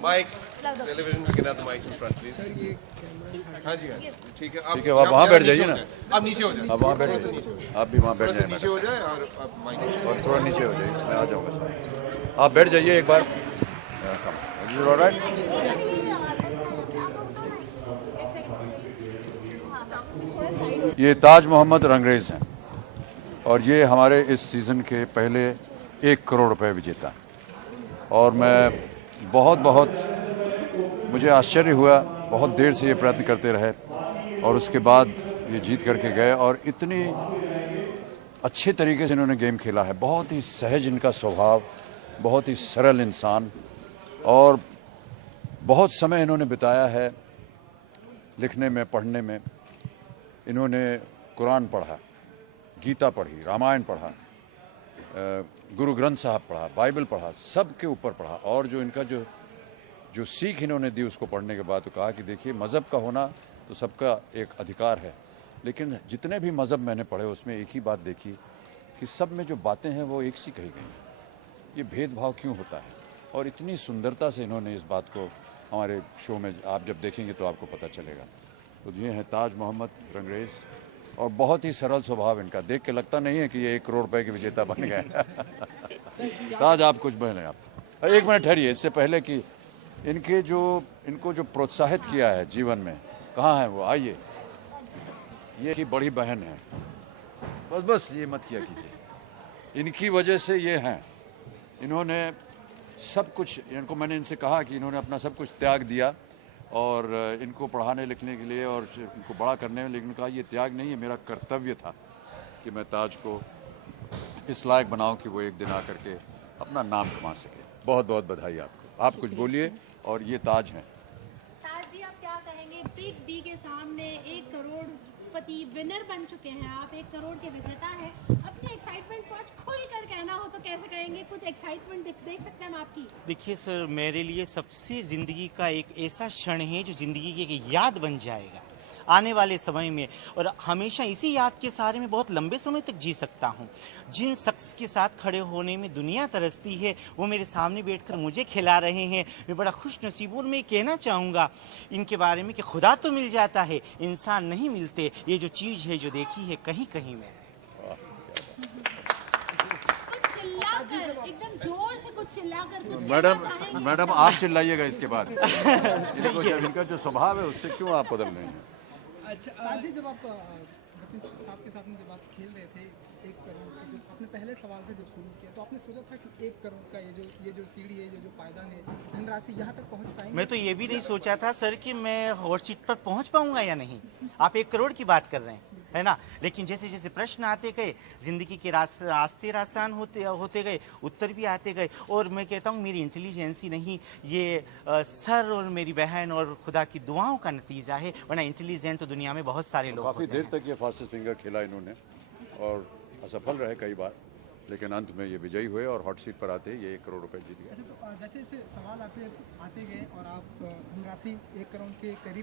Mics, television, you can have the mics in front, please. हाँ जी, हाँ ठीक है। ठीक है, आप वहाँ बैठ जाइए ना। आप नीचे हो जाए। आप वहाँ बैठ जाइए, आप भी वहाँ बैठ जाइए, नीचे हो जाए और आप माइक और थोड़ा नीचे हो जाइए, मैं आ जाऊँगा साथ। आप बैठ जाइए एक बार। ऑलराइट। ये ताज मोहम्मद रंगरेज हैं और ये हमारे इस सीज़न के पहले 1 करोड़ रुपए विजेता। और मैं बहुत मुझे आश्चर्य हुआ, बहुत देर से ये प्रयत्न करते रहे और उसके बाद ये जीत करके गए और इतनी अच्छे तरीके से इन्होंने गेम खेला है। बहुत ही सहज इनका स्वभाव, बहुत ही सरल इंसान और बहुत समय इन्होंने बिताया है लिखने में, पढ़ने में। इन्होंने कुरान पढ़ा, गीता पढ़ी, रामायण पढ़ा, गुरु ग्रंथ साहब पढ़ा, बाइबल पढ़ा, सब के ऊपर पढ़ा। और जो इनका जो सीख इन्होंने दी उसको पढ़ने के बाद तो कहा कि देखिए, मज़हब का होना तो सबका एक अधिकार है, लेकिन जितने भी मज़हब मैंने पढ़े उसमें एक ही बात देखी कि सब में जो बातें हैं वो एक सी कही गई। ये भेदभाव क्यों होता है? और इतनी सुंदरता से इन्होंने इस बात को हमारे शो में आप जब देखेंगे तो आपको पता चलेगा। तो ये हैं ताज मोहम्मद रंगरेज और बहुत ही सरल स्वभाव इनका, देख के लगता नहीं है कि ये 1 करोड़ रुपए के विजेता बन गए। ताज, आप कुछ बहने आप 1 मिनट ठहरिए। इससे पहले कि इनको जो प्रोत्साहित किया है जीवन में, कहाँ है वो? आइए, ये की बड़ी बहन है। बस ये मत किया कीजिए, इनकी वजह से ये हैं। इन्होंने सब कुछ, इनको मैंने इनसे कहा कि इन्होंने अपना सब कुछ त्याग दिया और इनको पढ़ाने लिखने के लिए और इनको बड़ा करने में, लेकिन कहा ये त्याग नहीं है, मेरा कर्तव्य था कि मैं ताज को इस लायक बनाऊं कि वो एक दिन आकर के अपना नाम कमा सके। बहुत बहुत बधाई आपको। आप कुछ बोलिए। और ये ताज हैं। ताज जी, आप क्या कहेंगे? बिग बी के सामने 1 करोड़पति विनर बन चुके हैं आप, 1 करोड़ के विजेता हैं। अपनी एक्साइटमेंट को आज खुल कर कहना हो तो कैसे कहेंगे? कुछ एक्साइटमेंट देख सकते हैं हम आपकी? देखिए सर, मेरे लिए सबसे ज़िंदगी का एक ऐसा क्षण है जो ज़िंदगी की एक याद बन जाएगा आने वाले समय में, और हमेशा इसी याद के सहारे में बहुत लंबे समय तक जी सकता हूँ। जिन शख्स के साथ खड़े होने में दुनिया तरसती है वो मेरे सामने बैठकर मुझे खिला रहे हैं। मैं बड़ा खुश नसीब हूँ। मैं कहना चाहूँगा इनके बारे में कि खुदा तो मिल जाता है, इंसान नहीं मिलते। ये जो चीज़ है जो देखी है कहीं कहीं में। एकदम जोर से कुछ चिल्लाकर कुछ मैडम आप चिल्लाइएगा इसके बाद। इनका जो स्वभाव है उससे क्यों आप बदल रहे हैं? अच्छा ताज जी, जब आप बच्चे साहब के साथ में जब आप खेल रहे थे 1 करोड़ के, जब आपने पहले सवाल से जब शुरू किया तो आपने सोचा था कि 1 करोड़ का ये जो सीढ़ी है, ये जो पायदान है, धनराशि यहाँ तक पहुँच पाएंगे? मैं तो ये भी नहीं सोचा था सर कि मैं हॉट सीट पर पहुँच पाऊंगा या नहीं। आप 1 करोड़ की बात कर रहे हैं, है ना? लेकिन जैसे जैसे प्रश्न आते गए, जिंदगी के रास्ते आसान होते गए, उत्तर भी आते गए। और मैं कहता हूँ मेरी इंटेलिजेंसी नहीं, ये सर और मेरी बहन और खुदा की दुआओं का नतीजा है, वरना इंटेलिजेंट तो दुनिया में बहुत सारे लोग काफ़ी देर तक ये फास्टेस्ट फिंगर खेला इन्होंने और असफल रहे कई बार, लेकिन अंत में ये विजयी हुए और हॉट सीट पर आते ये 1 करोड़ रुपए जीत गए। अच्छा, तो जैसे जैसे सवाल आते गए और आप धनराशि 1 करोड़ के करीब